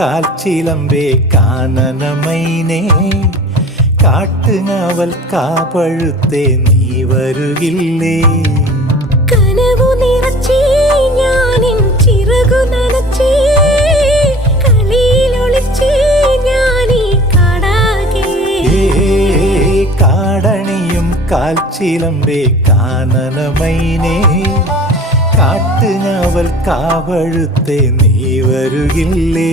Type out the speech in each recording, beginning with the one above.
കാൽച്ചിലമ്പേ കാനനമൈനേ കാട്ടുങ്ങാവൽ കാപ്പഴുത്തേ നീ വരുകില്ലേ കനവു നിറച്ചേ ഞാനിൻ ചിറകു നനച്ചേ കളിയിലൊളിച്ചേ ഞാനീ കാടാകെ കാടണിയും കാൽച്ചിലമ്പേ കാനനമൈനേ കാട്ടുങ്ങാവൽ കാവഴുത്തേ നീ വരുകില്ലേ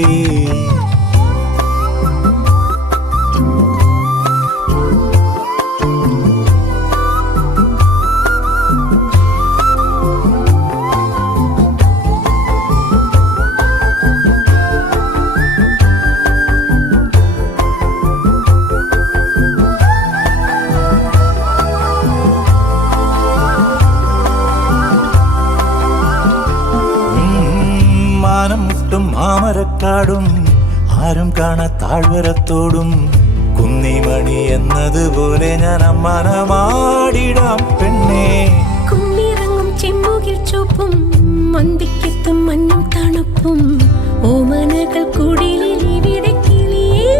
മാമരക്കാടും ആരും കാണാ താഴ്വരത്തോടും കുന്നിമണി എന്നതുപോലെ ഞാൻ അമ്മാനമാടിടാം പെണ്ണേ കുന്നിറങ്ങും ചെമ്മുകിൽ ചുവപ്പും മന്തിക്കെത്തും മഞ്ഞും തണുപ്പും ഓമനകൾ കുടിലിൽ ഇവിടെ കിളിയേ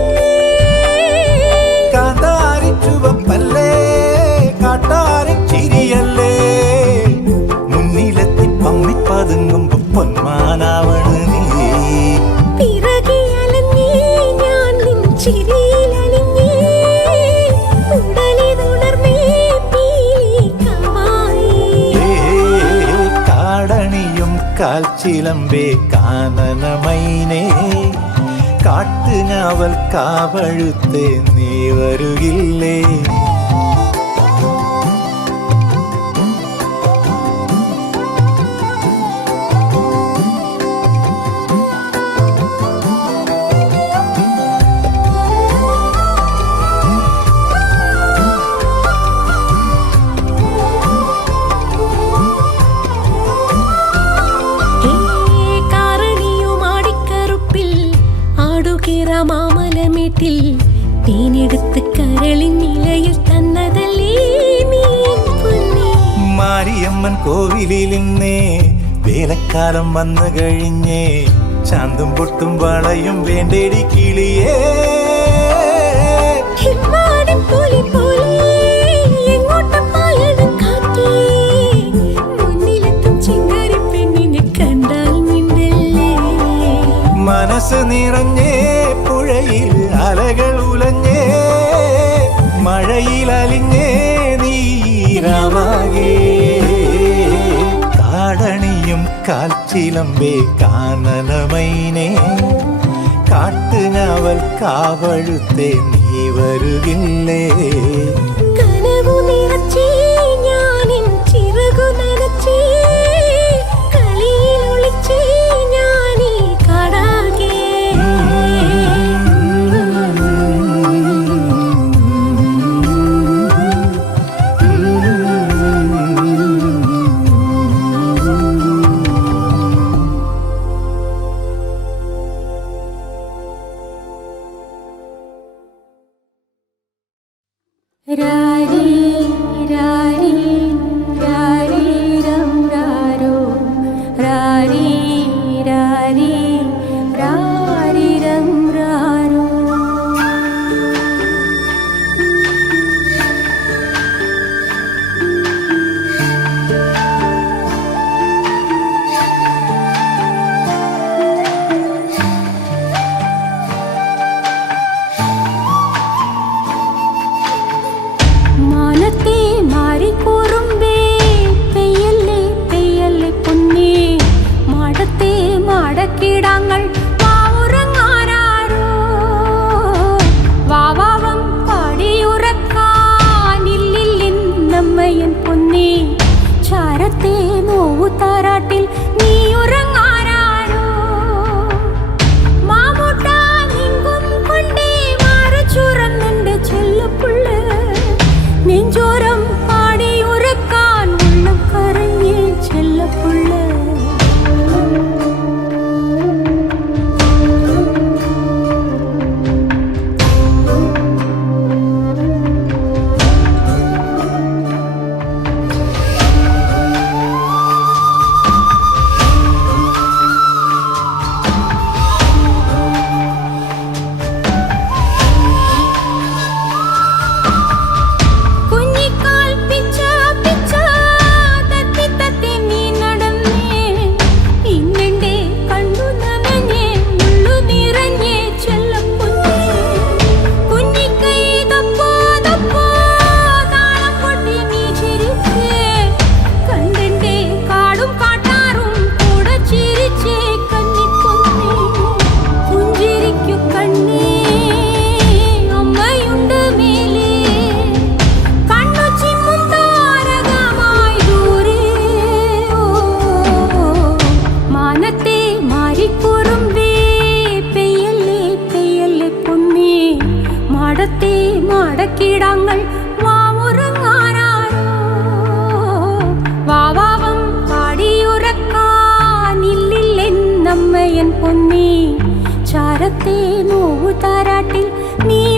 കാന്താരി ചുവപ്പല്ലേ കാട്ടാരി ചിരിയല്ലേ മുന്നിലെത്തി പമ്മിപ്പതുങ്ങുമ്പോ പൊന്മാനാവണ് കാൽച്ചിലമ്പേ കാനനമൈനേ കാട്ടുങ്ങാവൽ കാവഴുത്തേ നീ വരുകില്ലേ മാമലമേട്ടിൽ തേനെടുത്ത് കരളിൻ നിലയിൽ തന്നതല്ലേ മാരിയമ്മൻ കോവിലിൽ നിന്നേ വേലക്കാലം വന്നു കഴിഞ്ഞേ ചാന്തും പൊട്ടും വളയും വേണ്ടേടി കിളിയേ മനസ്സ് നിറഞ്ഞേ പുഴയിൽ അലകൾ ഉലഞ്ഞേ മഴയിൽ അലിഞ്ഞേ നീരാമാകേ കാടണിയും കാൽച്ചിലമ്പേ കാനനമൈനേ കാട്ടുങ്ങാവൽ കാവഴുത്തേ നീ വരുകില്ലേ കനവു നിറച്ചേ ഞാനിൻ ചിറകു നനച്ചേ കളിയിലൊളിച്ചേ ഞാനീ കാടാകെ രാരി രാരി രാരി രം രാരോ രാരി രാരി രാരി രം രാരോ മാനത്തെ മാറിക്കൂറുമ്പേ പെയ്യല്ലേ പെയ്യല്ലേ പൊന്നേ മാടത്തെ മാടക്കിടാങ്ങൾ വാവുറങ്ങാനാരോ വാവാവം പാടിയുറക്കാനില്ലിന്നമ്മയൻ പൊന്നേ ചാരത്തെ നോവു താരാട്ടിൽ നീ ഉറങ്ങാനാരോ മാമൂട്ടാ നിങ്കും കൊണ്ടേ മാറച്ചുറന്നെന്റെ ചെല്ലപ്പുള്ള നെഞ്ചോരം പാടി ഉറക്കാൻ ഉള്ളം കരഞ്ഞേ ചെല്ലപ്പുള്ള പൊന്നേ ചാരത്തെ നോവു താരാട്ടിൽ നീ